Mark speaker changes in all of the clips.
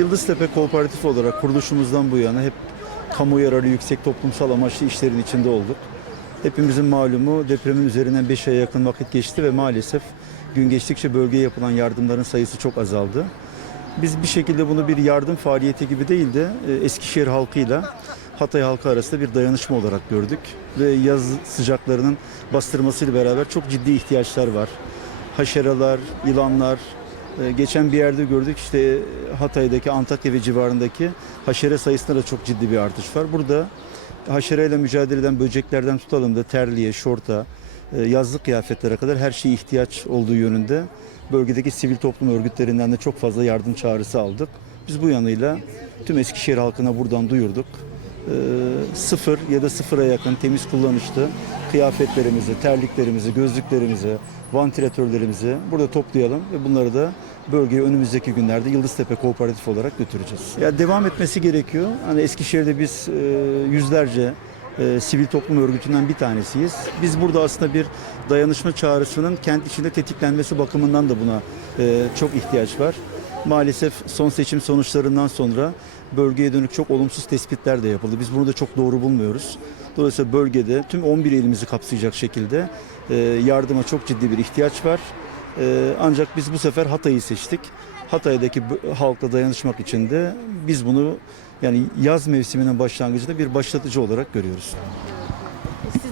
Speaker 1: Yıldıztepe Kooperatif olarak kuruluşumuzdan bu yana hep kamu yararı yüksek toplumsal amaçlı işlerin içinde olduk. Hepimizin malumu depremin üzerinden 5 aya yakın vakit geçti ve maalesef gün geçtikçe bölgeye yapılan yardımların sayısı çok azaldı. Biz bir şekilde bunu bir yardım faaliyeti gibi değil de e, Eskişehir halkıyla Hatay halkı arasında bir dayanışma olarak gördük. Ve yaz sıcaklarının bastırmasıyla beraber çok ciddi ihtiyaçlar var. Haşeralar, yılanlar, geçen bir yerde gördük işte Hatay'daki Antakya ve civarındaki haşere sayısında da çok ciddi bir artış var. Burada haşereyle mücadele eden böceklerden tutalım da terliğe, şorta, e, yazlık kıyafetlere kadar her şeye ihtiyaç olduğu yönünde bölgedeki sivil toplum örgütlerinden de çok fazla yardım çağrısı aldık. Biz bu yanıyla tüm Eskişehir halkına buradan duyurduk. E, sıfır ya da sıfıra yakın temiz kullanışlı kıyafetlerimizi, terliklerimizi, gözlüklerimizi, vantilatörlerimizi burada toplayalım ve bunları da bölgeye önümüzdeki günlerde Yıldıztepe Kooperatif olarak götüreceğiz. Ya devam etmesi gerekiyor. Hani Eskişehir'de biz e, yüzlerce e, sivil toplum örgütünden bir tanesiyiz. Biz burada aslında bir dayanışma çağrısının kent içinde tetiklenmesi bakımından da buna e, çok ihtiyaç var. Maalesef son seçim sonuçlarından sonra bölgeye dönük çok olumsuz tespitler de yapıldı. Biz bunu da çok doğru bulmuyoruz. Dolayısıyla bölgede tüm 11 ilimizi kapsayacak şekilde e, yardıma çok ciddi bir ihtiyaç var. E, ancak biz bu sefer Hatay'ı seçtik. Hatay'daki halkla dayanışmak için de biz bunu yani yaz mevsiminin başlangıcında bir başlatıcı olarak görüyoruz.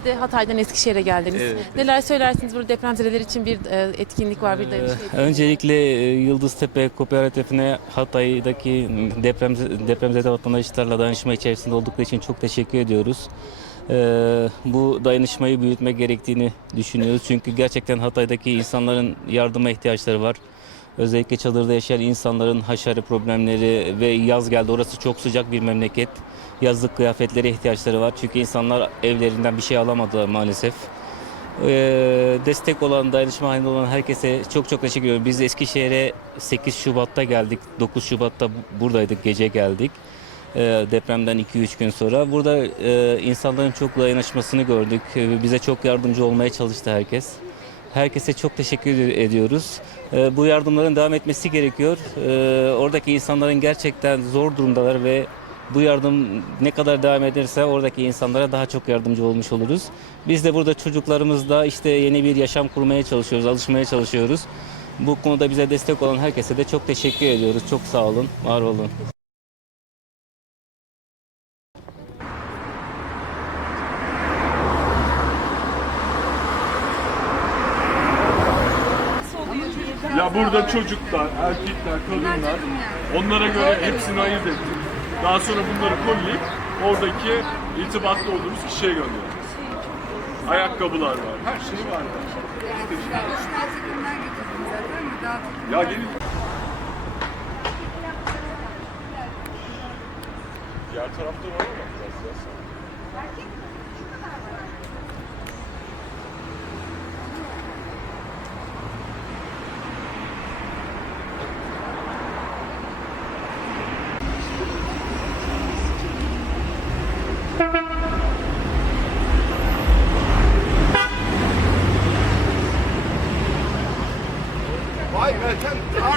Speaker 2: De Hatay'dan Eskişehir'e geldiniz.
Speaker 3: Evet.
Speaker 2: Neler söylersiniz? Burada depremzedeler için bir e, etkinlik var, bir dayanışma
Speaker 3: Ee,
Speaker 2: etkinliği.
Speaker 3: Öncelikle e, Yıldıztepe Kooperatifine Hatay'daki deprem, depremzede vatandaşlarla dayanışma içerisinde oldukları için çok teşekkür ediyoruz. Ee, bu dayanışmayı büyütmek gerektiğini düşünüyoruz. Çünkü gerçekten Hatay'daki insanların yardıma ihtiyaçları var. Özellikle çadırda yaşayan insanların haşarı problemleri ve yaz geldi. Orası çok sıcak bir memleket. Yazlık kıyafetlere ihtiyaçları var. Çünkü insanlar evlerinden bir şey alamadı maalesef. Ee, destek olan, dayanışma halinde olan herkese çok çok teşekkür ediyorum. Biz Eskişehir'e 8 Şubat'ta geldik. 9 Şubat'ta buradaydık, gece geldik. Ee, depremden 2-3 gün sonra. Burada e, insanların çok dayanışmasını gördük. Ee, Bize çok yardımcı olmaya çalıştı herkes. Herkese çok teşekkür ed- ediyoruz. Ee, bu yardımların devam etmesi gerekiyor. Ee, oradaki insanların gerçekten zor durumdalar ve bu yardım ne kadar devam ederse oradaki insanlara daha çok yardımcı olmuş oluruz. Biz de burada çocuklarımızla işte yeni bir yaşam kurmaya çalışıyoruz, alışmaya çalışıyoruz. Bu konuda bize destek olan herkese de çok teşekkür ediyoruz. Çok sağ olun, var olun.
Speaker 4: Ya burada çocuklar, erkekler, kadınlar onlara göre hepsini ayırt ettik. Daha sonra bunları kolleyip oradaki irtibatlı olduğumuz kişiye göndereceğiz. Ayakkabılar var, her şey var. Ya gelin. Diğer tarafta var mı biraz ya?